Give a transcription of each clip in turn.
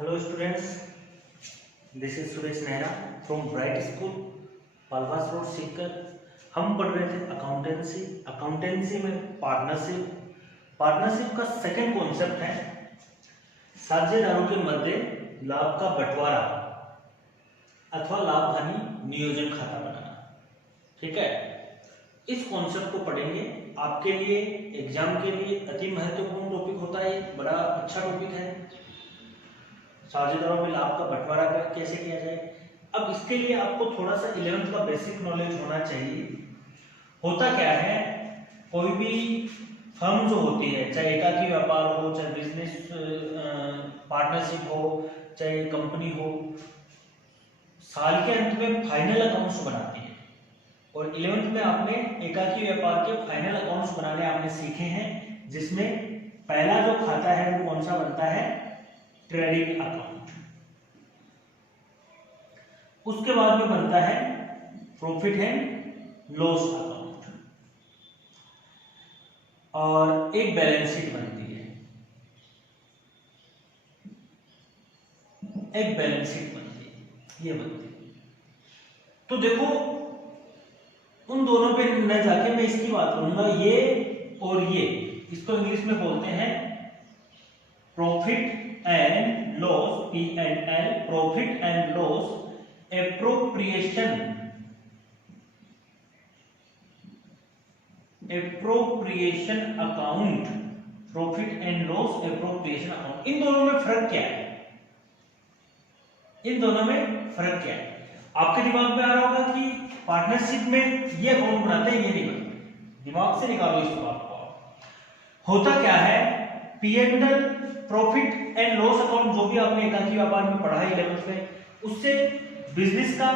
Hello students, this is Suresh Nehra from bright school Palwas road Sikar. हम पढ़ रहे थे अकाउंटेंसी में पार्टनरशिप का सेकंड कॉन्सेप्ट है साझेदारों के मध्य लाभ का बंटवारा अथवा लाभ हानि नियोजन खाता बनाना। ठीक है, इस कॉन्सेप्ट को पढ़ेंगे। आपके लिए एग्जाम के लिए अति महत्वपूर्ण टॉपिक होता है, बड़ा अच्छा टॉपिक है। साझेदारों में लाभ का बंटवारा कैसे किया जाए। अब इसके लिए आपको थोड़ा सा 11th का बेसिक नॉलेज होना चाहिए। होता क्या है, कोई भी फर्म जो होती है, चाहे एकाकी व्यापार हो, चाहे बिजनेस पार्टनरशिप हो, चाहे कंपनी हो, साल के अंत में फाइनल अकाउंट्स बनाती है। और 11th में आपने एकाकी व्यापार के फाइनल अकाउंट्स बनाने आपने सीखे हैं, जिसमें पहला जो खाता है वो कौन सा बनता है, ट्रेडिंग अकाउंट। उसके बाद में बनता है प्रॉफिट एंड लॉस अकाउंट और एक बैलेंस शीट बनती है, एक बैलेंस शीट बनती है, ये बनती है। तो देखो, उन दोनों पे न जाके मैं इसकी बात करूंगा, ये और ये, इसको इंग्लिश में बोलते हैं profit and loss, P&L, profit and loss appropriation account, profit and loss appropriation account. इन दोनों में फर्क क्या है, इन दोनों में फर्क क्या है? आपके दिमाग में आ रहा होगा कि पार्टनरशिप में ये अकाउंट बनाते हैं, ये नहीं बनाते। दिमाग से निकालो इस बात को। होता क्या है, P&L, profit and loss account, जो भी आपने एकाकी व्यापार में पढ़ा है 11th में, उससे बिजनेस का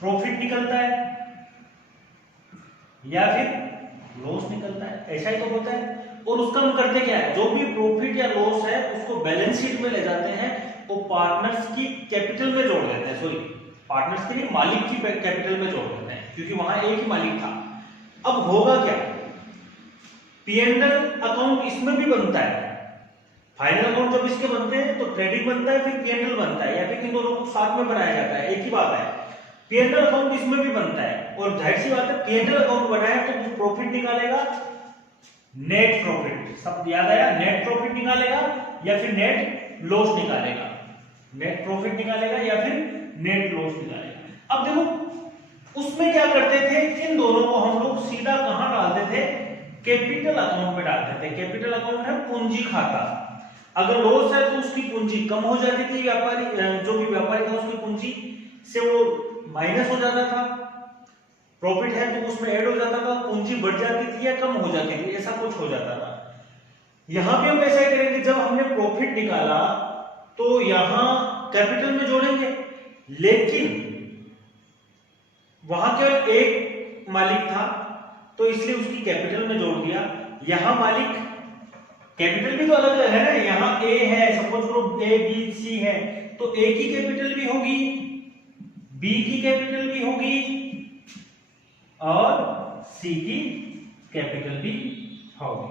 प्रॉफिट निकलता है या फिर लॉस निकलता है, ऐसा ही तो होता है। और उसका हम करते क्या है, जो भी प्रॉफिट या लॉस है उसको बैलेंस शीट में ले जाते हैं, वो पार्टनर्स की कैपिटल में जोड़ देते हैं। सॉरी, पार्टनर्स के लिए मालिक की कैपिटल में जोड़ देते हैं, क्योंकि वहां एक ही मालिक था। अब होगा क्या, P&L अकाउंट इसमें भी बनता है। फाइनल अकाउंट जब इसके बनते हैं तो ट्रेडिंग बनता है, फिर P&L बनता है, या फिर इन दोनों को साथ में बनाया जाता है, एक ही बात है। P&L अकाउंट इसमें भी बनता है, और जाहिर सी बात है P&L अकाउंट बनाया तो प्रॉफिट निकालेगा, नेट प्रॉफिट, सब याद आया, नेट प्रॉफिट निकालेगा या फिर नेट लॉस निकालेगा, नेट प्रॉफिट निकालेगा या फिर नेट लॉस निकालेगा। अब देखो, उसमें क्या करते थे, इन दोनों को हम लोग सीधा कहां डालते थे, कैपिटल अकाउंट में डालते थे। कैपिटल अकाउंट है पूंजी खाता। अगर लॉस है तो उसकी पूंजी कम हो जाती थी, व्यापारी जो भी व्यापारी था उसकी पूंजी से वो माइनस हो जाता था। प्रॉफिट है तो उसमें ऐड हो जाता था, पूंजी बढ़ जाती थी या कम हो जाती थी, ऐसा कुछ हो जाता था। यहां भी हम ऐसा ही करेंगे, जब हमने प्रॉफिट निकाला तो यहां कैपिटल में जोड़ेंगे, लेकिन वहां केवल एक मालिक था तो इसलिए उसकी कैपिटल में जोड़ दिया। यहां मालिक, कैपिटल भी तो अलग अलग है ना, यहाँ ए है, सपोज करो ए बी सी है, तो ए की कैपिटल भी होगी, बी की कैपिटल भी होगी और सी की कैपिटल भी होगी।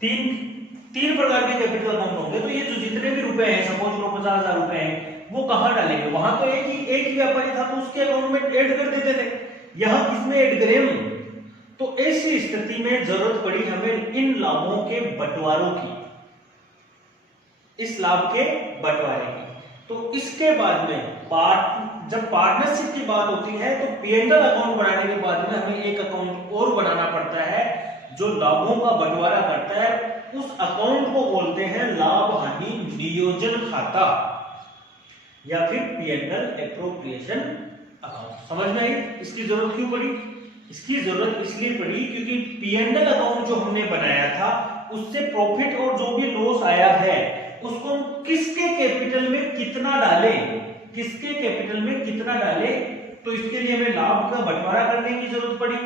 तीन प्रकार के कैपिटल अकाउंट होंगे। तो ये जो जितने भी रुपए हैं, सपोज करो 50,000 रुपए हैं, वो कहां डालेंगे, वहां तो एक ही व्यापारी था तो उसके अकाउंट में ऐड कर देते थे, यहां किसमें ऐड करें। तो ऐसी स्थिति में जरूरत पड़ी हमें इन लाभों के बंटवारों की, इस लाभ के बंटवारे की। तो इसके बाद में जब पार्टनरशिप की बात होती है तो P&L अकाउंट बनाने के बाद में हमें एक अकाउंट और बनाना पड़ता है जो लाभों का बंटवारा करता है। उस अकाउंट को बोलते हैं लाभ हानि नियोजन खाता या फिर P&L एप्रोप्रिएशन अकाउंट। समझ में आई इसकी जरूरत क्यों पड़ी? इसकी जरूरत इसलिए पड़ी क्योंकि P&L अकाउंट जो हमने बनाया था उससे प्रॉफिट और जो भी लॉस आया है उसको किसके कैपिटल में कितना डालें, किसके कैपिटल में कितना डालें, तो इसके लिए हमें लाभ का बंटवारा करने की जरूरत पड़ी।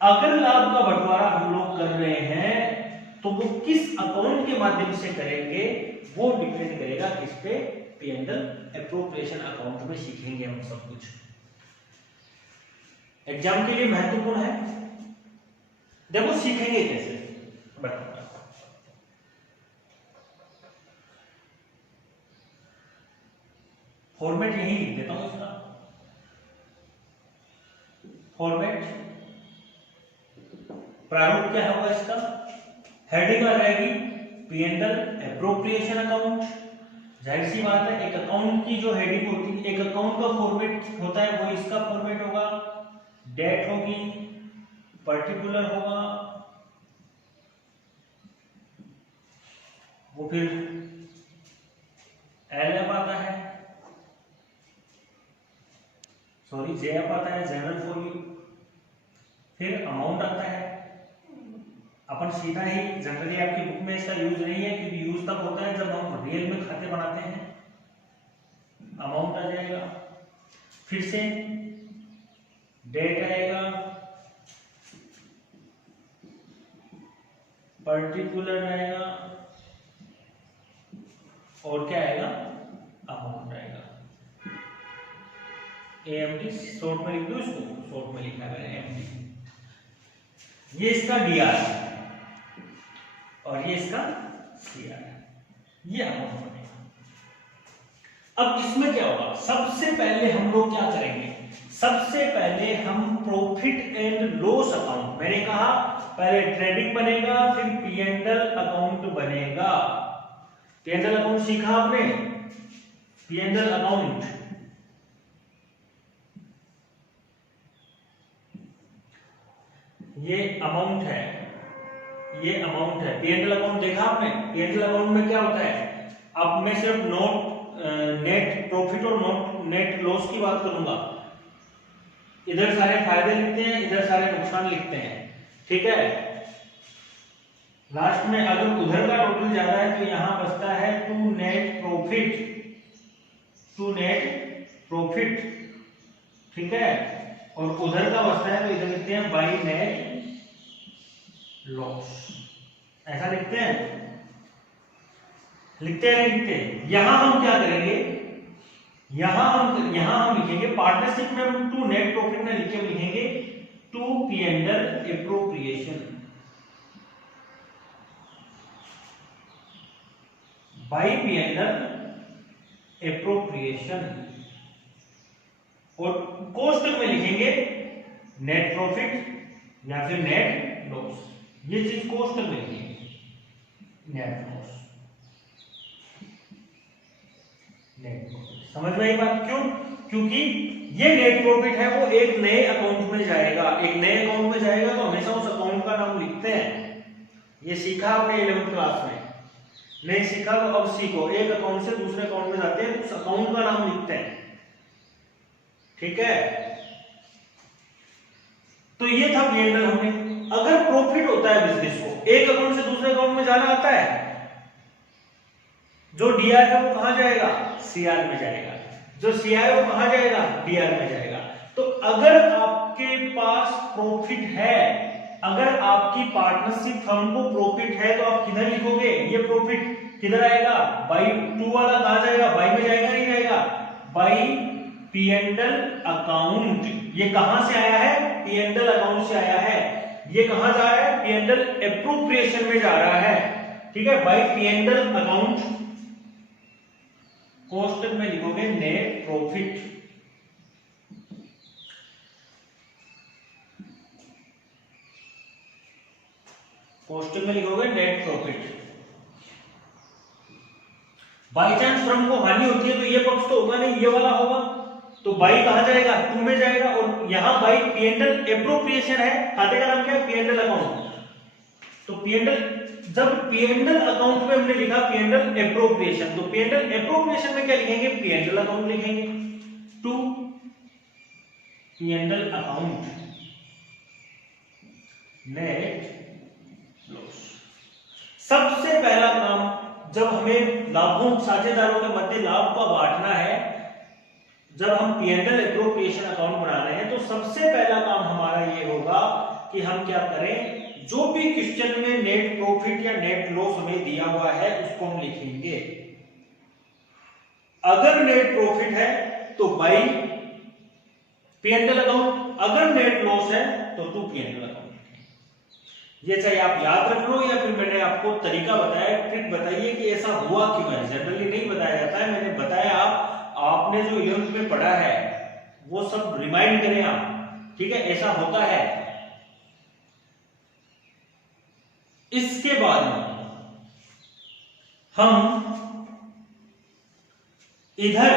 अगर लाभ का बंटवारा हम लोग कर रहे हैं तो वो किस अकाउंट के माध्यम से करेंगे वो डिपेंड करेगा किस पे, P&L एप्रोप्रिएशन अकाउंट में सीखेंगे हम सब कुछ। एग्जाम के लिए महत्वपूर्ण है। देखो सीखेंगे कैसे, बताओ। फॉर्मेट यही लिख देता हूं इसका। फॉर्मेट प्रारूप क्या होगा इसका, हेडिंग आ जाएगी P and L appropriation account. जाहिर सी बात है, एक अकाउंट की जो हेडिंग होती है, एक अकाउंट का फॉर्मेट होता है, वो इसका फॉर्मेट होगा, डेट होगी, पर्टिकुलर होगा, वो फिर एलएफ आता है, सॉरी जेएफ आता है, जनरल फॉर, फिर अमाउंट आता है। अपन सीधा ही, जनरली आपकी बुक में इसका यूज नहीं है, क्योंकि यूज तब होता है जब हम रियल में खाते बनाते हैं। अमाउंट आ जाएगा, फिर से डेट आएगा, पर्टिकुलर आएगा, और क्या आएगा, अमाउंट आएगा। एएमडी शॉर्ट में लिख दो इसको, शॉर्ट में लिखना है एएमडी। ये इसका डीआर है और ये इसका सीआर है, ये अमाउंट बनेगा। अब इसमें क्या होगा, सबसे पहले हम लोग क्या करेंगे, सबसे पहले हम प्रॉफिट एंड लॉस अकाउंट, मैंने कहा पहले ट्रेडिंग बनेगा, फिर पी एंड एल अकाउंट बनेगा। पी एंड एल अकाउंट सीखा आपने, पी एंड एल अकाउंट, ये अमाउंट है, ये अमाउंट है। पी एंड एल अकाउंट देखा आपने, पी एंड एल अकाउंट में क्या होता है, अब मैं सिर्फ नोट नेट प्रॉफिट और नोट नेट लॉस की बात करूंगा। इधर सारे फायदे लिखते हैं, इधर सारे नुकसान लिखते हैं, ठीक है। लास्ट में अगर उधर का टोटल ज्यादा है तो यहां बचता है to net profit, to net profit, ठीक है, और उधर का बचता है तो इधर लिखते हैं बाई नेट लॉस, ऐसा लिखते हैं, लिखते हैं नहीं लिखते। यहां हम क्या करेंगे, यहां हम लिखेंगे पार्टनरशिप में हम टू नेट प्रॉफिट में लिखेंगे to P and L appropriation by P and L appropriation, और कोष्टक में लिखेंगे नेट प्रॉफिट या फिर नेट लॉस, ये चीज कोष्टक में लिखेंगे, नेट लॉस, नेट प्रॉफिट। समझ में आई बात, क्यों, क्योंकि ये नेट प्रॉफिट है वो एक नए अकाउंट में जाएगा, एक नए अकाउंट में जाएगा तो हमेशा उस अकाउंट का नाम लिखते हैं। ये सीखा आपने 11th क्लास में, नहीं सीखा तो अब सीखो। एक अकाउंट से दूसरे अकाउंट में जाते हैं, उस अकाउंट का नाम लिखते हैं, ठीक है। तो ये था पी एंड एल। हमने अगर प्रॉफिट होता है बिजनेस को एक अकाउंट से दूसरे अकाउंट में जाना आता है, जो डीआर है वो कहां जाएगा, सीआर में जाएगा, जो सीआर वो कहां जाएगा, डीआर में जाएगा। तो अगर आपके पास प्रॉफिट है, अगर आपकी पार्टनरशिप फर्म को प्रॉफिट है तो आप किधर लिखोगे, ये प्रॉफिट किधर आएगा, बाई टू वाला कहां जाएगा, बाई में जाएगा नहीं जाएगा, by P and L account. ये कहां से आया है, पी एंड एल अकाउंट से आया है, ये कहां जा रहा है, पी एंड एल एप्रोप्रिएशन में जा रहा है, ठीक है, by P and L account. कोष्टक में लिखोगे नेट प्रॉफिट, कोष्टक में लिखोगे net profit. By chance firm को हानि होती है तो ये पक्ष तो होगा नहीं, ये वाला होगा, तो बाई कहां जाएगा, टू में जाएगा, और यहां by P and L appropriation है, खाते का नाम क्या है, पी एंड एल अकाउंट। तो पी एंड एल, जब पी एंड एल अकाउंट में हमने लिखा पी एंड एल एप्रोप्रिएशन, तो पी एंड एल एप्रोप्रिएशन में क्या लिखेंगे, पी एंड एल अकाउंट लिखेंगे, to P and L account net loss. सबसे पहला काम जब हमें लाभों, साझेदारों के मध्य लाभ को बांटना है, जब हम P and L appropriation account बना रहे हैं, तो सबसे पहला काम हमारा ये होगा कि हम क्या करें, जो भी क्वेश्चन में नेट प्रॉफिट या नेट लॉस हमें दिया हुआ है उसको हम लिखेंगे। अगर नेट प्रॉफिट है तो by P and L account, अगर नेट लॉस है तो to P and L account. ये चाहे आप याद रख लो या फिर मैंने आपको तरीका बताया, ट्रिक बताइए कि ऐसा हुआ क्यों है, जनरली नहीं बताया जाता है, मैंने बताया आपने जो 11th में पढ़ा है वो सब रिमाइंड करें आप, ठीक है, ऐसा होता है। इसके बाद हम इधर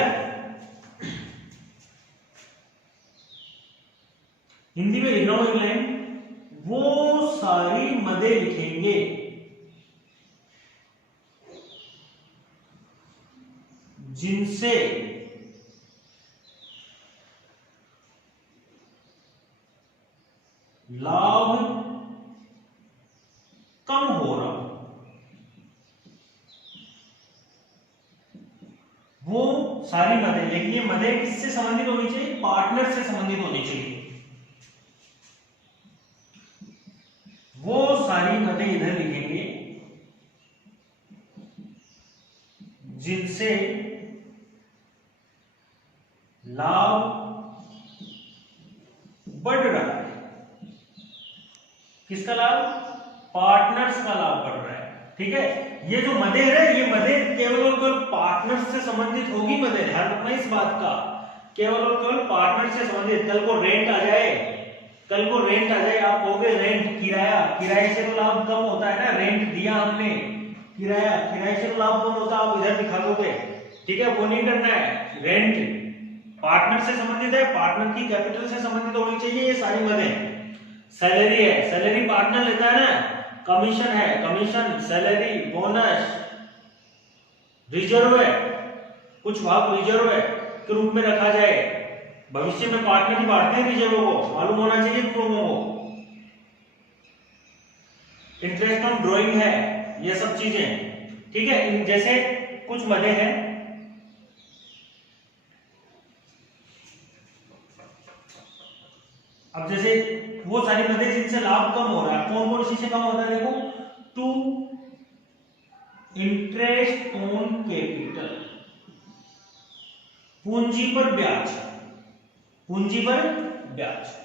हिंदी में लिखना होगा लाइन, वो सारी मदें लिखेंगे जिनसे लाभ कम हो रहा, वो सारी मदें, लेकिन ये मदें किससे संबंधित होनी चाहिए? पार्टनर से संबंधित होनी चाहिए। वो सारी मदें इधर लिखेंगे जिनसे लाभ बढ़ रहा है। किसका लाभ? पार्टनर्स का लाभ बढ़ रहा है, ठीक है। ये जो मदें है, ये मदें केवल और केवल पार्टनर्स से संबंधित होगी। मदें, ध्यान रखना इस बात का, केवल और केवल पार्टनर से संबंधित। कल को रेंट आ जाए, कल को रेंट आ जाए, आप कहोगे रेंट किराया, किराए से तो लाभ कम होता है ना, रेंट दिया हमने, किराया, किराए से तो लाभ कम होता है, आप इधर दिखा दोगे, ठीक है। वो नहीं करना है। रेंट पार्टनर से संबंधित है, पार्टनर की कैपिटल से संबंधित होनी चाहिए ये सारी मदें। सैलरी है, सैलरी पार्टनर लेता है ना, कमीशन है, कमीशन, सैलरी, बोनस, रिजर्व है, कुछ भाग रिजर्व है के रूप में रखा जाए। भविष्य में पार्टनर ही बांटते हैं रिजर्व को, मालूम होना चाहिए तुम लोगों को। इंटरेस्ट ऑन ड्रॉइंग है, ये सब चीजें, ठीक है। जैसे कुछ मदें हैं, अब जैसे वो सारी मदें जिनसे लाभ कम हो रहा है, कौन कौन सी से कम होता है? देखो, टू इंटरेस्ट ऑन कैपिटल, पूंजी पर ब्याज, पूंजी पर ब्याज।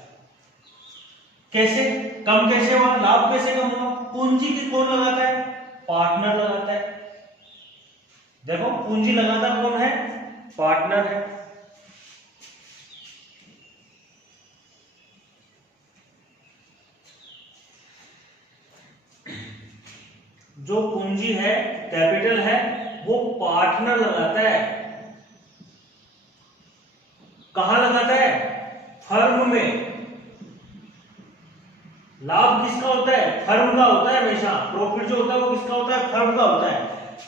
कैसे कम, कैसे हुआ? लाभ कैसे कम हुआ? पूंजी की कौन लगाता है? पार्टनर लगाता है। देखो, पूंजी लगाता कौन है? पार्टनर है। जो पूंजी है, कैपिटल है, वो पार्टनर लगाता है। कहां लगाता है? फर्म में। लाभ किसका होता है? फर्म का होता है हमेशा। प्रॉफिट जो होता है वो किसका होता है? फर्म का होता है।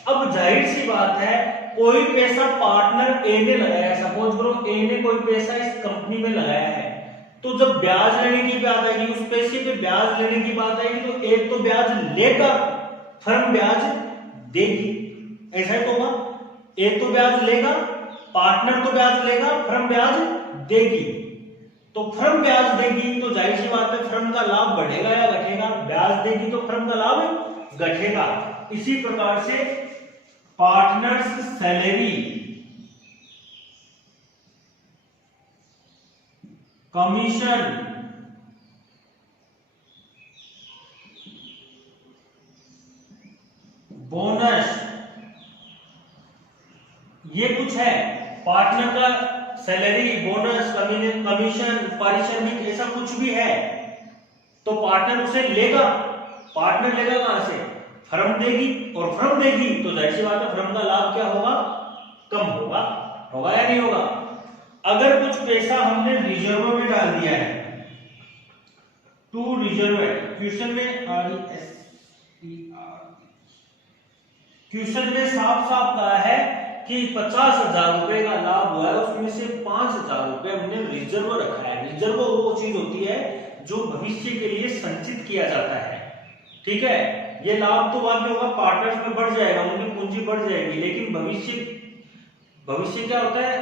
अब जाहिर सी बात है, कोई पैसा पार्टनर ए ने लगाया है, सपोज करो ए ने कोई पैसा इस कंपनी में लगाया है, तो जब ब्याज लेने की बात आएगी, उस पैसे पे ब्याज लेने की बात आएगी, तो एक तो ब्याज लेगा, फर्म ब्याज देगी, ऐसा ही तो होगा। एक तो ब्याज लेगा, पार्टनर तो ब्याज लेगा, फर्म ब्याज देगी। तो फर्म ब्याज देगी तो जाहिर सी बात है फर्म का लाभ बढ़ेगा या घटेगा? ब्याज देगी तो फर्म का लाभ घटेगा। इसी प्रकार से पार्टनर्स सैलरी, कमीशन, बोनस, ये कुछ है। पार्टनर का सैलरी, बोनस, कमीशन, पारिश्रमिक, ऐसा कुछ भी है तो पार्टनर उसे लेगा। पार्टनर लेगा कहां से? फर्म देगी, और फर्म देगी तो जाहिर सी बात है फर्म का लाभ क्या होगा? कम होगा। होगा या नहीं होगा? अगर कुछ पैसा हमने रिजर्व में डाल दिया है, टू रिजर्व है, क्वेश्चन में क्वेश्चन में साफ साफ कहा है कि 50,000 रुपए का लाभ हुआ है, उसमें से 5,000 रुपए हमने रिजर्व रखा है। रिजर्व वो चीज होती है जो भविष्य के लिए संचित किया जाता है, ठीक है। ये लाभ तो बाद में होगा, पार्टनर्स में बढ़ जाएगा, उनकी पूंजी बढ़ जाएगी, लेकिन भविष्य क्या होता है?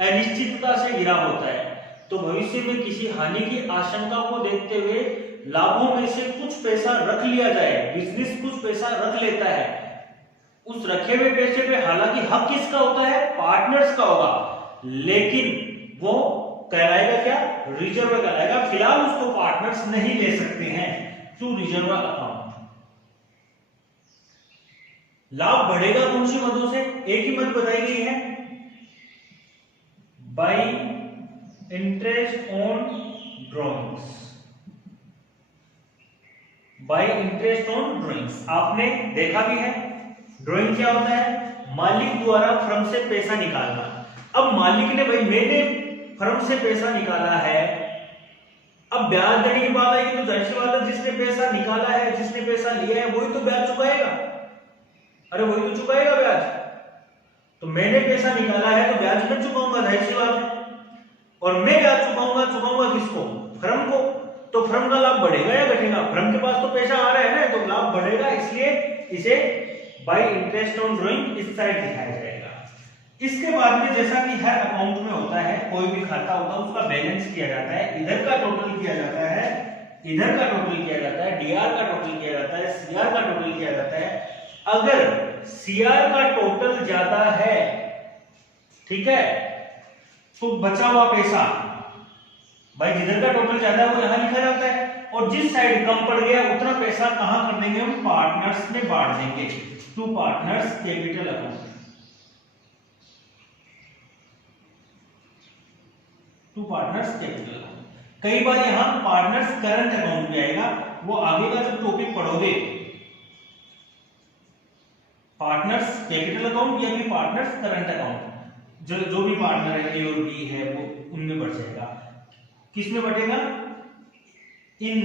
अनिश्चितता से घिरा होता है। तो भविष्य में किसी हानि की आशंका को देखते हुए लाभों में से कुछ पैसा रख लिया जाए, बिजनेस कुछ पैसा रख लेता है। उस रखे हुए पैसे पे हालांकि हक किसका होता है? पार्टनर्स का होगा, लेकिन वो कहलाएगा क्या? रिजर्व कहलाएगा। फिलहाल उसको पार्टनर्स नहीं ले सकते हैं, टू रिजर्व अकाउंट। लाभ बढ़ेगा कौन सी मदों से? एक ही मद बताई गई है, by interest on drawings, bye interest on drawings. आपने देखा भी है ड्राइंग क्या होता है, मालिक द्वारा फर्म से पैसा निकालना। अब मालिक ने, भाई मैंने फर्म से पैसा निकाला है, अब ब्याज देने की बात आएगी तो जाहिर सी बात है जिसने पैसा निकाला है, जिसने पैसा लिया है वही तो ब्याज चुकाएगा। अरे वही तो चुकाएगा ब्याज। तो मैंने पैसा निकाला है तो ब्याज मैं चुकाऊंगा, जाहिर सी बात है। और मैं ब्याज चुकाऊंगा किसको, फर्म को। तो फर्म का लाभ बढ़ेगा या घटेगा, फर्म के पास तो पैसा आ रहा है ना, तो लाभ बढ़ेगा, इसलिए इसे बाय इंटरेस्ट ऑन ड्रॉइंग इस साइड दिखाया जाएगा। इसके बाद में जैसा कि हर अकाउंट में होता है, कोई भी खाता होता है उसका बैलेंस किया जाता है, इधर का टोटल किया जाता है, इधर का टोटल किया जाता है, डीआर का टोटल किया जाता है, सीआर का टोटल किया जाता है। अगर सीआर का टोटल ज्यादा है, ठीक है, तो बचा हुआ पैसा, भाई जिधर का टोटल ज्यादा है वो यहां लिखा जाता है, और जिस साइड कम पड़ गया उतना पैसा कहां कर देंगे, हम पार्टनर्स में बांट देंगे, to partners capital account, to partners capital account. कई बार यहां पार्टनर्स करंट अकाउंट में आएगा, वो आगे का जब टॉपिक पढ़ोगे, पार्टनर्स कैपिटल अकाउंट या फिर पार्टनर्स करंट अकाउंट, जो भी पार्टनर है ए और बी है वो उनमें बढ़ जाएगा। किसमें बढ़ेगा, in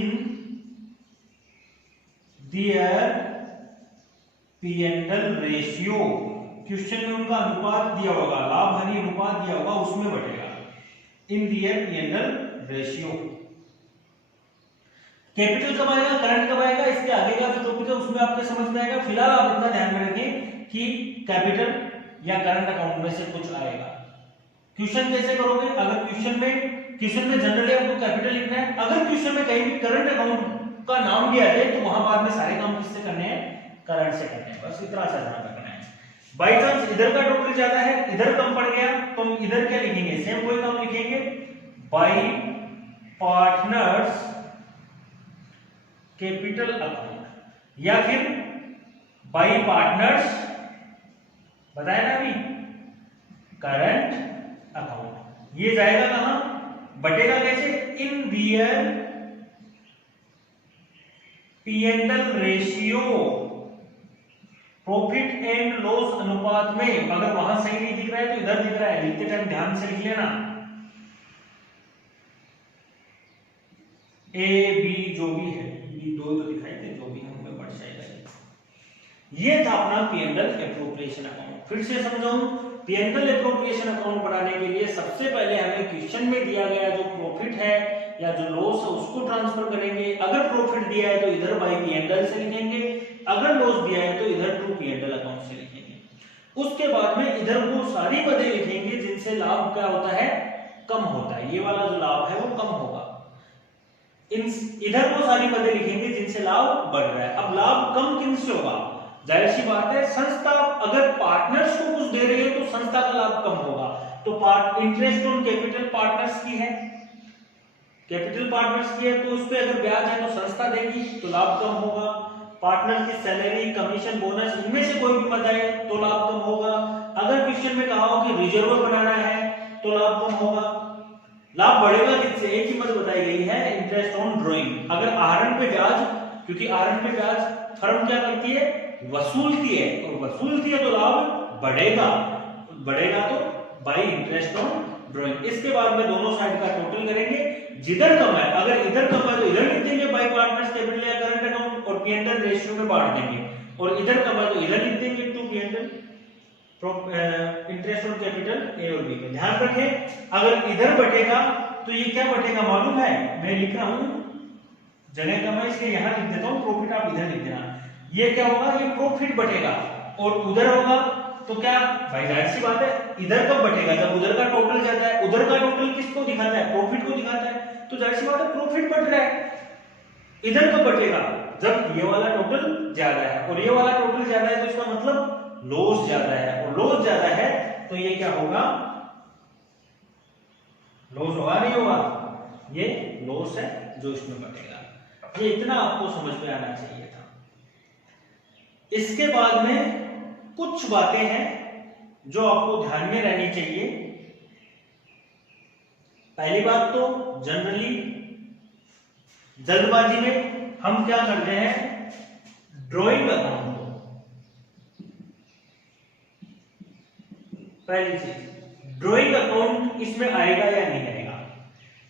their P&L ratio, question में उनका अनुपात दिया होगा, लाभ हानि अनुपात दिया होगा, उसमें बढ़ेगा in their P&L ratio. Capital कब आएगा, करंट कब आएगा, इसके आगे का जो टॉपिक है उसमें आपके समझ में आएगा। फिलहाल आप इतना ध्यान में रखें कि कैपिटल या करंट अकाउंट में से कुछ आएगा। क्वेश्चन कैसे करोगे, अगर क्वेश्चन में जनरली आपको कैपिटल लिखना है, अगर क्वेश्चन में कहीं भी करंट अकाउंट का नाम दिया जाए तो वहां बाद में सारे काम किससे करने हैं, करंट से करने हैं, बस इतना सा ध्यान रखना है। बाई चांस इधर का टोटल ज्यादा है, इधर कम पड़ गया, तो हम इधर क्या लिखेंगे, सेम कोई काम लिखेंगे, बाई पार्टनर्स कैपिटल अकाउंट, या फिर बाई पार्टनर्स, बताया ना अभी, करंट अकाउंट। ये जाएगा कहां, बटेगा कैसे, इन दियर P&L ratio, profit and loss अनुपात में। अगर वहां सही नहीं दिख रहा है तो इधर दिख रहा है, लिखते टाइम ध्यान से लिख लेना, ए बी जो भी है, ये दो तो दिखाई दे, जो भी हमें बढ़ जाएगा। ये था अपना P&L एप्रोप्रिएशन अकाउंट। फिर से समझाऊं, P&L एप्रोप्रिएशन अकाउंट बनाने के लिए सबसे पहले हमें क्वेश्चन में दिया गया जो प्रॉफिट है या जो लॉस है उसको ट्रांसफर करेंगे। अगर प्रॉफिट दिया है तो इधर बाय P&L से लिखेंगे, अगर लॉस दिया है तो इधर टू P&L अकाउंट से लिखेंगे। उसके बाद में इधर वो सारी पदें लिखेंगे जिनसे लाभ क्या होता है, कम होता है, ये वाला जो लाभ है वो कम होगा। इधर वो सारी पदें लिखेंगे जिनसे लाभ बढ़ रहा है। अब लाभ कम किनसे होगा, जाहिर सी बात है, संस्था अगर पार्टनर्स को कुछ दे रही है तो संस्था का लाभ कम होगा। तो इंटरेस्ट ऑन कैपिटल पार्टनर्स की है, कैपिटल पार्टनर्स की है, तो उस पे अगर ब्याज है तो संस्था देगी तो लाभ कम होगा। पार्टनर की सैलरी, कमीशन, बोनस, इनमें से कोई भी मत आए तो लाभ कम होगा। अगर क्वेश्चन में कहा हो कि रिजर्व बनाना है तो लाभ कम होगा। लाभ बढ़ेगा किससे, एक ही मत बताई गई है, इंटरेस्ट ऑन ड्रॉइंग। अगर आहरण पे ब्याज, क्योंकि आहरण पे ब्याज फर्म क्या करती है, वसूलती है, और वसूलती है तो लाभ बढ़ेगा, बढ़ेगा तो बाय इंटरेस्ट ऑन ड्रॉइंग। इसके बाद में दोनों साइड का टोटल करेंगे, जिधर कम है, अगर इधर कम है तो इधर लिख देंगे बाय पार्टनर्स कैपिटल या करंट अकाउंट, और P&L रेशियो में बांट देंगे, और इधर कम है तो इधर लिख देंगे to P&L interest on capital A और बी में। ध्यान रखें, अगर इधर बटेगा तो ये क्या बटेगा मालूम है, मैं लिख रहा हूं, जगह कम है इसलिए यहां लिख देता हूं, प्रॉफिट आप इधर लिख देना। ये क्या होगा, ये प्रॉफिट बटेगा, और उधर होगा तो क्या, भाई जाहिर सी बात है, इधर कब बटेगा, जब उधर का टोटल ज्यादा है। उधर का टोटल किसको दिखाता है, प्रॉफिट को दिखाता है, तो जाहिर सी बात है प्रॉफिट बढ़ रहा है। इधर कब बटेगा, जब ये वाला टोटल ज्यादा है, और ये वाला टोटल ज्यादा है तो इसका मतलब लॉस ज्यादा है, और लॉस ज्यादा है तो ये क्या होगा, लॉस होगा नहीं होगा, ये लॉस है जो इसमें बटेगा। ये इतना आपको समझ में आना चाहिए था। इसके बाद में कुछ बातें हैं जो आपको ध्यान में रहनी चाहिए। पहली बात तो जनरली जल्दबाजी में हम क्या करते हैं, ड्राइंग अकाउंट को, पहली चीज ड्राइंग अकाउंट इसमें आएगा या नहीं आएगा।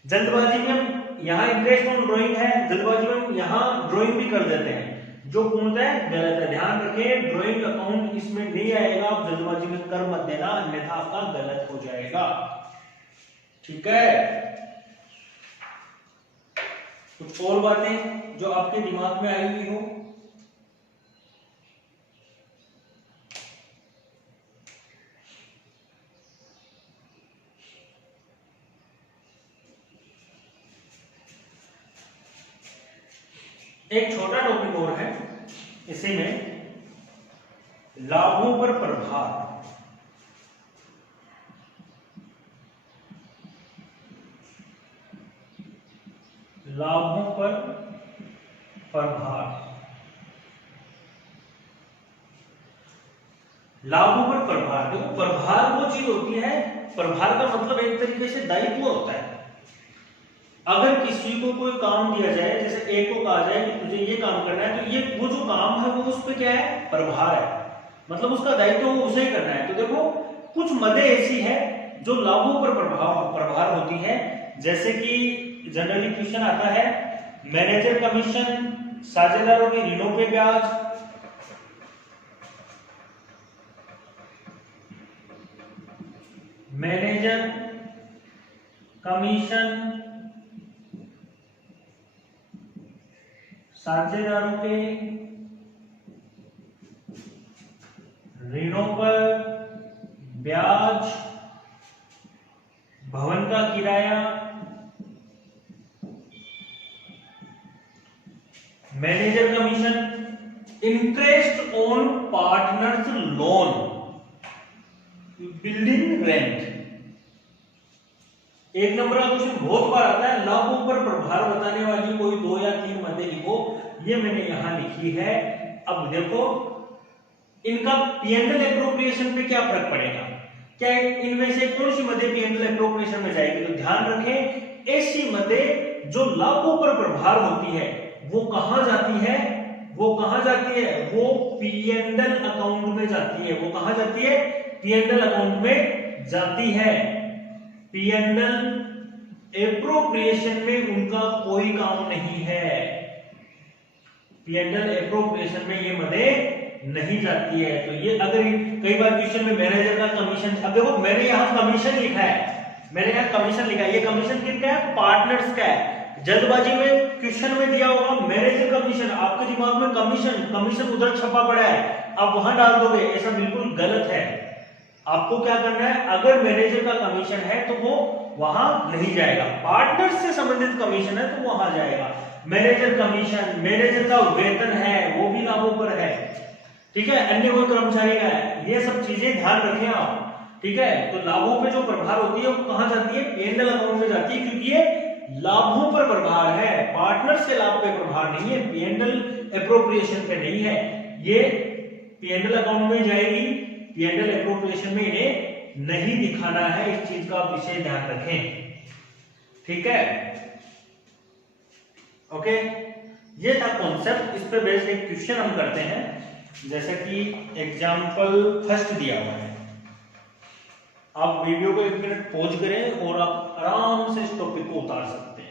जल्दबाजी में हम यहाँ इंटरेस्ट ऑन ड्राइंग है, जल्दबाजी में हम यहाँ ड्राइंग भी कर देते हैं, जो पूर्णतः गलत है। ध्यान रखें, ड्राइंग अकाउंट इसमें नहीं आएगा, आप जल्दबाजी में कर मत देना, अन्यथा आपका गलत हो जाएगा। ठीक है, कुछ और बातें जो आपके दिमाग में आई हुई हो। एक छोटा टॉपिक और है, इसी में लाभों पर प्रभाव। लाभों पर प्रभाव, लाभों पर प्रभार। देखो, प्रभार वो चीज होती है, प्रभार का मतलब एक तरीके से दायित्व होता है। अगर किसी को कोई काम दिया जाए, जैसे ए को कहा जाए कि तुझे ये काम करना है, तो ये वो जो काम है वो उस पे क्या है, प्रभार है, मतलब उसका दायित्व वो उसे ही करना है। तो देखो, कुछ मदें ऐसी है जो लाभों पर प्रभार होती है, जैसे कि जनरली क्वेश्चन आता है मैनेजर कमीशन, साझेदारों के ऋणों पे ब्याज, मैनेजर कमीशन, साझेदारों के ऋणों पर ब्याज, भवन का किराया, manager commission, interest on partners loan, building rent. एक नंबर का क्वेश्चन बहुत बार आता है, लाभों पर प्रभार बताने वाली कोई 2 या 3 मदें लिखो, ये मैंने यहां लिखी है। अब देखो, इनका पी&एल एप्रोप्रिएशन पे क्या फर्क पड़ेगा, क्या इनमें से कौन सी मदें पी&एल एप्रोप्रिएशन में जाएगी। तो ध्यान रखें, ऐसी मदें जो लाभों पर प्रभार होती है वो कहां जाती है, वो कहां जाती है, वो पी&एल अकाउंट में जाती है। वो कहां जाती है, पी&एल अकाउंट में जाती है। पी&एल एप्रोप्रिएशन में उनका कोई काम नहीं है, पी&एल एप्रोप्रिएशन में ये मदें नहीं जाती है। तो ये अगर कई बार क्वेश्चन में मैनेजर का कमीशन, अब देखो मैंने यहां कमीशन लिखा है, मैंने यहां कमीशन लिखा है, ये कमीशन किसका है, पार्टनर्स का है। जल्दबाजी में क्वेश्चन में दिया होगा मैनेजर कमीशन, आपके दिमाग में कमीशन उधर छपा पड़ा है, आप वहां डाल दोगे, ऐसा बिल्कुल गलत है। आपको क्या करना है, अगर मैनेजर का कमीशन है तो वो वहां नहीं जाएगा, पार्टनर्स से संबंधित कमीशन है तो वहां जाएगा। मैनेजर कमीशन, मैनेजर का वेतन है, वो भी लाभों पर है, ठीक है, अन्य कोई कर्मचारी का है, ये सब चीजें ध्यान रखें आप, ठीक है। तो लाभों पे जो प्रभार होती है वो कहां जाती है, पी&एल अकाउंट में जाती है, क्योंकि ये लाभों पर प्रभार है, पार्टनर्स के लाभ पे प्रभार नहीं है, पी&एल एप्रोप्रिएशन पे नहीं है, ये पी&एल अकाउंट में जाएगी, पी&एल एप्रोप्रिएशन में इन्हें नहीं दिखाना है, इस चीज का आप विशेष ध्यान रखें, ठीक है, ओके। ये था कॉन्सेप्ट, इस पे बेस्ड एक क्वेश्चन हम करते हैं, जैसा कि एग्जाम्पल फर्स्ट दिया हुआ है। आप वीडियो को 1 मिनट पॉज करें और आप आराम से इस टॉपिक को उतार सकते हैं।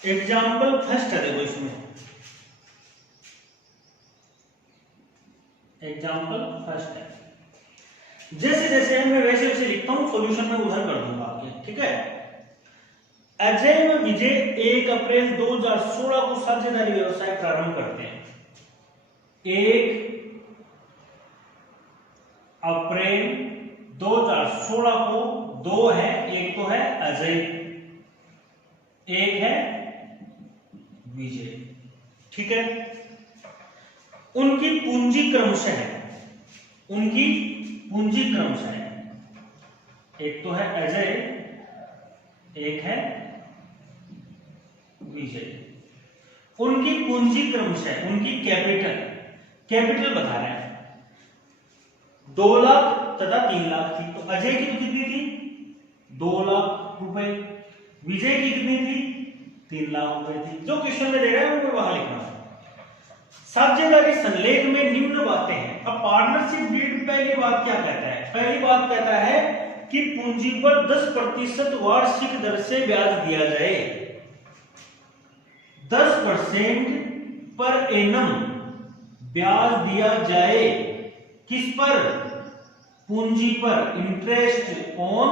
एग्जाम्पल फर्स्ट है, देखो इसमें एग्जाम्पल फर्स्ट है, जैसे जैसे है मैं वैसे वैसे लिखता हूं, सॉल्यूशन में उधर कर दूंगा आपके, ठीक है। अजय व विजय 1 अप्रैल 2016 को साझेदारी व्यवसाय प्रारंभ करते हैं। 1 अप्रैल 2016 को दो है, एक तो है अजय, एक है विजय, ठीक है। उनकी पूंजी क्रमशः है, उनकी पूंजी क्रमशः है, एक तो है अजय, एक है विजय। उनकी पूंजी क्रमशः, उनकी कैपिटल, कैपिटल बता रहे हैं 2 लाख तथा 3 लाख थी। तो अजय की तो कितनी थी 2 लाख रुपए, विजय की कितनी थी 3 लाख रुपए थी। जो क्वेश्चन में दे रहे हैं वो वहां लिखना। साझेदारी संलेख में निम्न बातें हैं। अब पार्टनरशिप डीड पहली बात क्या कहता है, पहली बात कहता है कि पूंजी पर 10% वार्षिक दर से ब्याज दिया जाए, 10% पर एनम ब्याज दिया जाए, किस पर, पूंजी पर, इंटरेस्ट ऑन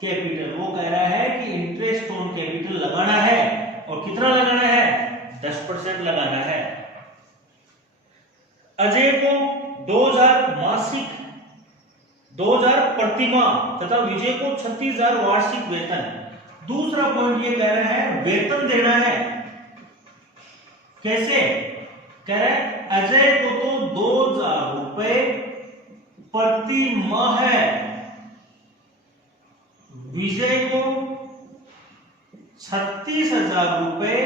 कैपिटल। वो कह रहा है कि इंटरेस्ट ऑन कैपिटल लगाना है, और कितना लगाना है 10% लगाना है। अजय को 2000 मासिक, 2000 प्रतिमाह तथा विजय को 36,000 वार्षिक वेतन। दूसरा पॉइंट ये कह रहा है वेतन देना है, कैसे कह रहा है, अजय को तो 2,000 रुपए प्रति माह है, विजय को 36,000 रुपए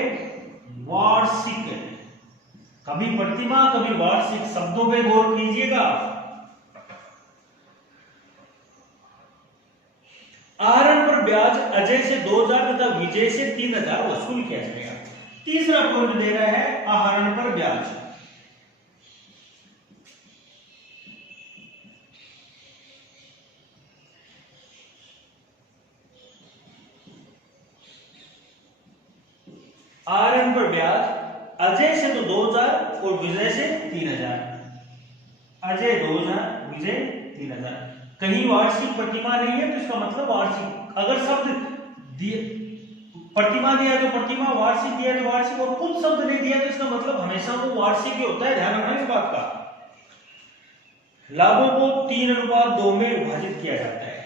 वार्षिक है। कभी प्रतिमाह कभी वार्षिक, शब्दों पे गौर कीजिएगा। आहरण पर ब्याज अजय से 2,000 तथा विजय से 3,000 वसूल किया जाएगा। तीसरा पॉइंट दे रहा है आहरण पर ब्याज। आहरण पर ब्याज अजय से तो 2,000 और विजय से 3,000, अजय 2,000 विजय 3,000। कहीं वार्षिक प्रतिमा नहीं है तो इसका मतलब वार्षिक, अगर शब्द दिए प्रतिमा दिया तो प्रतिमा, वार्षिक दिया तो वार्षिक, और कुछ शब्द नहीं दिया तो इसका मतलब हमेशा वो वार्षिक ही होता है, ध्यान रखना इस बात का। लाभों को 3:2 में विभाजित किया जाता है।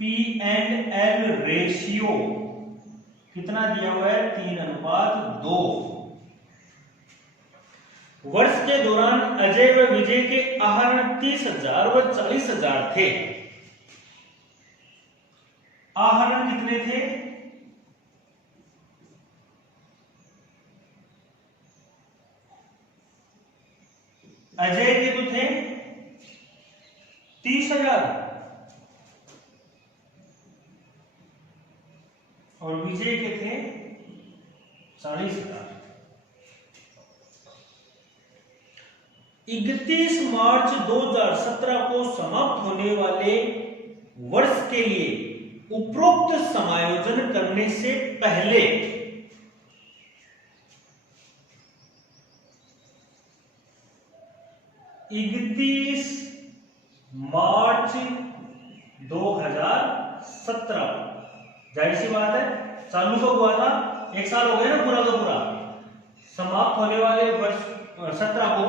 P&L रेशियो कितना दिया हुआ है 3:2। वर्ष के दौरान अजय व विजय के आहरण 30,000 व 40,000 थे। आहरण कितने थे, अजय के तो थे 30,000 और विजय के थे 40,000। 31 मार्च 2017 को समाप्त होने वाले वर्ष के लिए उपरोक्त समायोजन करने से पहले 31 मार्च 2017, जाहिर सी बात है चालू कब हुआ था, 1 साल हो गया ना पूरा का पूरा। समाप्त होने वाले वर्ष 17 को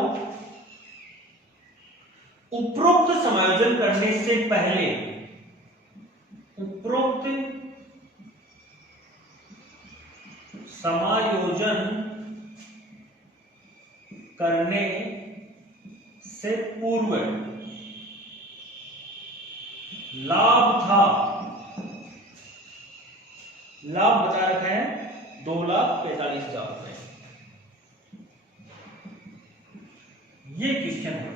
उपरोक्त समायोजन करने से पहले, उपरोक्त समायोजन करने से पूर्व लाभ था, लाभ बता रखा है 2,45,000 रुपए। ये क्वेश्चन है।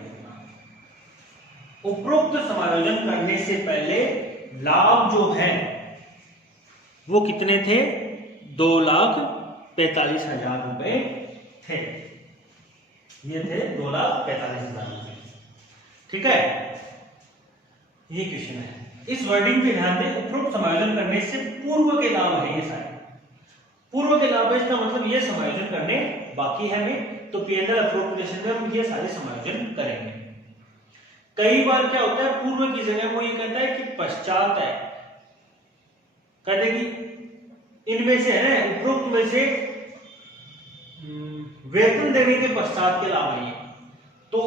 उपरोक्त समायोजन करने से पहले लाभ जो है वो कितने थे 2,45,000 रुपए थे, ये थे 2,45,000 रुपए, ठीक है। ये क्वेश्चन है, इस वर्डिंग पे ध्यान दें। उपरोक्त समायोजन करने से पूर्व के लाभ है ये सारे, पूर्व के लाभ है, इसका मतलब ये समायोजन करने बाकी है हमें, तो P&L अप्रोप्रिएशन में हम ये सारे समायोजन करेंगे। कई बार क्या होता है पूर्व की जगह वो ये कहता है कि पश्चात है, कहते कि इनमें से है ना उपरोक्त में से वेतन देने के पश्चात के लाभ है, तो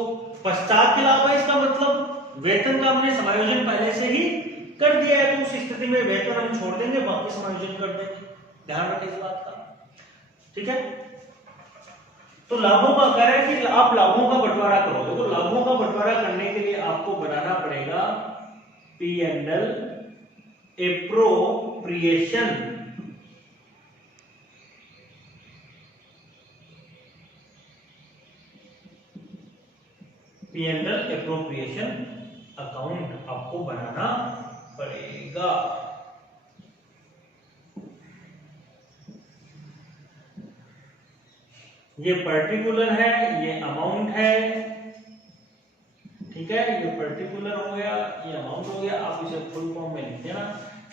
पश्चात के लाभ है इसका मतलब वेतन का हमने समायोजन पहले से ही कर दिया है, तो उस स्थिति में वेतन हम छोड़ देंगे, बाकी समायोजन कर देंगे। ध्यान रखें इस बात का, ठीक है। तो लाभों का कह रहा है कि आप लाभों का बंटवारा करो। देखो लाभों का बंटवारा करने के लिए आपको बनाना पड़ेगा P and L appropriation, P and L appropriation account आपको बनाना पड़ेगा। ये पर्टिकुलर है, ये अमाउंट है, ठीक है। ये पर्टिकुलर हो गया, ये अमाउंट हो गया। आप इसे फुल फॉर्म में लिख देना।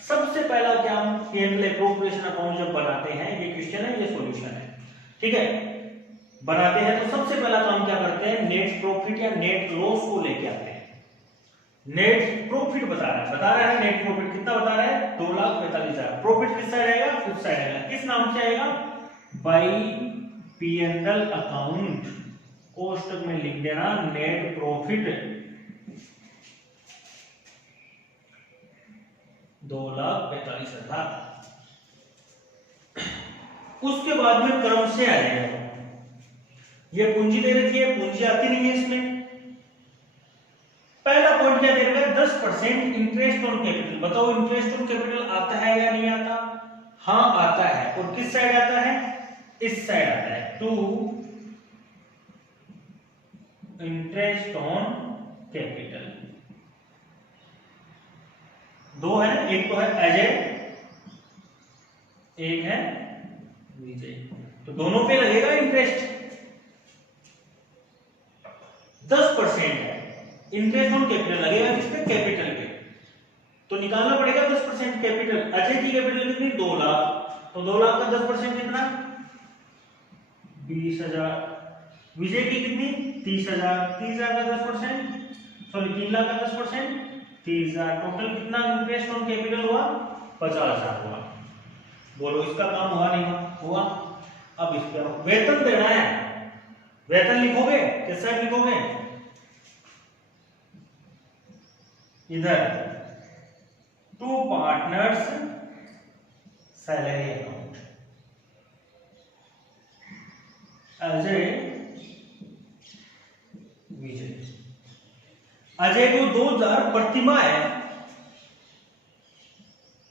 सबसे पहला क्या हम P and L appropriation account जब बनाते हैं, ये क्वेश्चन है, ये सॉल्यूशन है, ठीक है। बनाते हैं तो सबसे पहला काम क्या करते हैं, नेट प्रॉफिट या नेट लॉस को लेके आते हैं। नेट प्रॉफिट बता रहा है नेट प्रॉफिट कितना बता रहा है, 2,45,000। प्रॉफिट किस साइड आएगा, किस साइड आएगा, किस नाम से आएगा, by P and L account, कोष्टक में लिख देना नेट प्रॉफिट 2,45,000। उसके बाद में क्रम से आ जाएगा, ये पूंजी दे रखी है, पूंजी आती नहीं है इसमें। पहला पॉइंट क्या दे रखा है, 10% इंटरेस्ट ऑन कैपिटल। बताओ इंटरेस्ट ऑन कैपिटल आता है या नहीं आता, हाँ आता है। और किस साइड आता है, इस साइड आता है, टू इंटरेस्ट ऑन कैपिटल। दो है, एक तो है अजय, एक है विजय, तो दोनों पे लगेगा इंटरेस्ट। 10% है इंटरेस्ट ऑन कैपिटल, लगेगा किस पे, कैपिटल पे। तो निकालना पड़ेगा 10% कैपिटल। अजय की कैपिटल कितनी, 2 लाख, तो 2 लाख का 10% कितना, 20,000। विजय की कितनी, 30,000, 30,000 का 10%, सॉरी 3 लाख का 10%, 30,000। टोटल कितना इंटरेस्ट ऑन कैपिटल हुआ, 50,000 हुआ। बोलो इसका काम हुआ नहीं हुआ। अब इसका वेतन देना है, वेतन लिखोगे किस साइड लिखोगे, इधर to partners salary account. Ajay Vijay, Ajay को 2,000 प्रतिमाह है,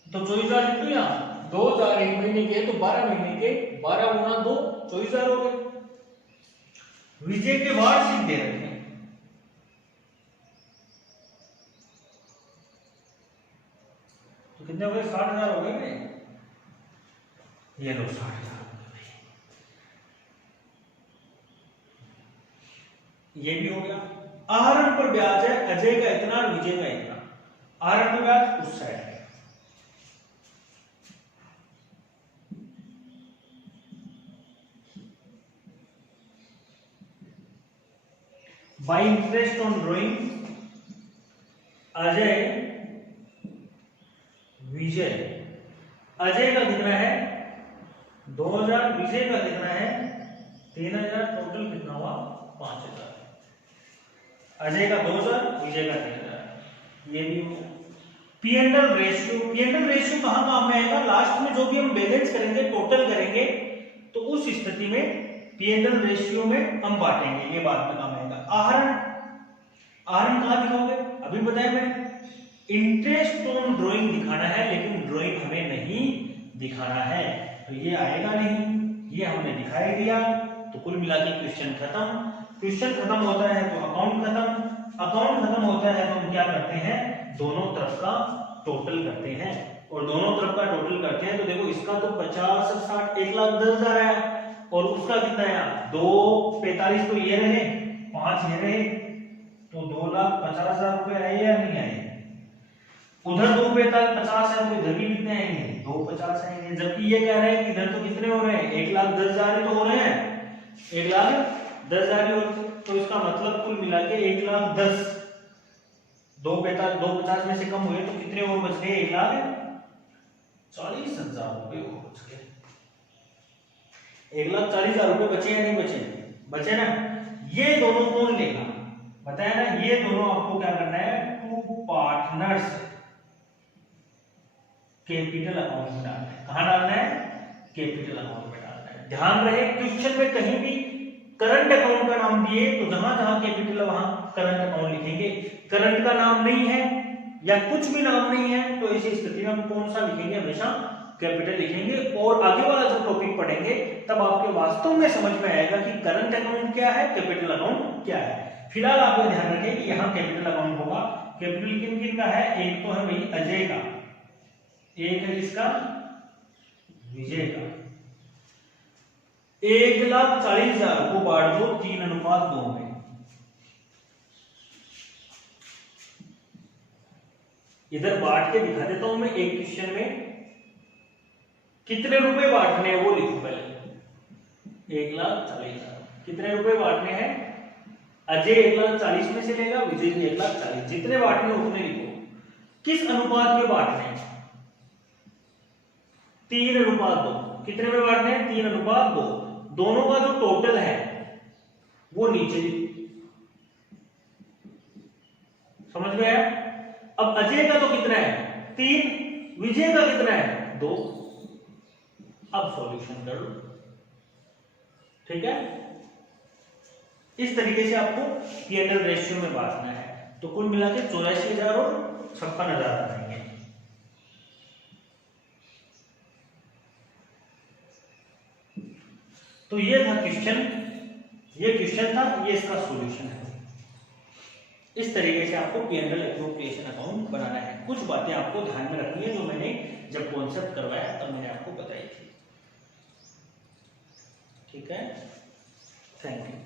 तो 24,000 लिख दो यहां। 2,000 एक महीने के, तो 12 महीने के, 12 गुना 2, 24,000 हो गए। विजय के वार्षिक दे रखे हैं, तो कितने हो गए, 60,000 हो गए। ये लो 60,000 हो गए, ये भी हो गया। आहरण पर ब्याज है, अजय का इतना और विजय का इतना। आहरण पर ब्याज उस साइड है। By interest on drawing, Ajay Vijay, Ajay का कितना है 2,000, विजय का कितना है 3,000, टोटल कितना हुआ 5,000। अजय का 2,000, विजय का 3,000। ये भी हो। P and L ratio, P and L ratio कहां काम में आएगा, लास्ट में जो भी हम बैलेंस करेंगे, टोटल करेंगे, तो उस स्थिति में पी एंड एल रेशियो में हम बांटेंगे, ये बाद में काम आएगा। आहरण, आहरण कहां दिखाओगे, अभी बताया मैंने, इंटरेस्ट ऑन ड्राइंग दिखाना है, लेकिन ड्राइंग हमें नहीं दिखाना है, तो ये आएगा नहीं, ये हमने दिखाई दिया। तो कुल मिला के क्वेश्चन खत्म। क्वेश्चन खत्म होता है तो अकाउंट खत्म, अकाउंट खत्म होता है तो हम क्या करते हैं, दोनों तरफ का टोटल करते हैं। और दोनों तरफ का टोटल करते हैं तो देखो इसका तो 50 60 1,10,000 आया, और उसका कितना आया 2,45,000, तो ये रहे 5 ये रहे, तो 2,50,000 रुपए आए या नहीं आए। उधर 2,50,000 है, तो इधर भी कितने आएंगे 2,50,000 आएंगे। जबकि ये कह रहे हैं कि इधर तो कितने हो रहे हैं 1,10,000 ही तो हो रहे हैं, 1,10,000 ही हो रहे हैं। तो इसका मतलब कुल मिला के 1,10,000, 2,50,000 में से कम हुए तो कितने और बच गए 1,40,000 रुपए और बच गए। 1,40,000 रुपए बचे या नहीं बचे, बचे ना। ये दोनों कौन लेगा, पता है ना, ये दोनों आपको क्या करना है, टू पार्टनर्स कैपिटल अकाउंट में डालना है। कहां डालना है, कैपिटल अकाउंट में डालना है। ध्यान रहे क्वेश्चन में कहीं भी करंट अकाउंट का नाम दिए तो जहां जहां कैपिटल वहां करंट अकाउंट लिखेंगे। करंट का नाम नहीं है या कुछ भी नाम नहीं है तो ऐसी स्थिति में हम कौन सा लिखेंगे, हमेशा कैपिटल लिखेंगे। और आगे वाला जो टॉपिक पढ़ेंगे तब आपके वास्तव में समझ में आएगा कि करंट अकाउंट क्या है, कैपिटल अकाउंट क्या है। फिलहाल आप ध्यान रखें कि यहाँ कैपिटल अकाउंट होगा। कैपिटल किन किन का है, एक तो है भाई अजय का, एक है किसका, विजय का। 1,40,000 को बांट दो 3:2 में। इधर बांट के दिखा देता हूं मैं एक क्वेश्चन में, कितने रुपए बांटने हैं वो लिखो पहले। 1,40,000 कितने रुपए बांटने हैं, अजय 1,40,000 में से लेगा, विजय भी 1,40,000, जितने बांटने उतने लिखो। किस अनुपात में बांटने हैं, 3:2। कितने में बांटने हैं, 3:2। दोनों का जो टोटल है वो नीचे, समझ में आया। अब अजय का तो कितना है 3, विजय का कितना है 2। अब सॉल्यूशन कर लो, ठीक है। इस तरीके से आपको P&L रेशियो में बांटना है। तो कुल मिला के 84,000 और 56,000 आएंगे। तो ये था क्वेश्चन, ये क्वेश्चन था, ये इसका सॉल्यूशन है। इस तरीके से आपको P&L एप्रोप्रिएशन अकाउंट बनाना है। कुछ बातें आपको ध्यान में रखनी है जो मैंने जब कॉन्सेप्ट करवाया तब मैंने आपको बताई थी, ठीक है। Thank you.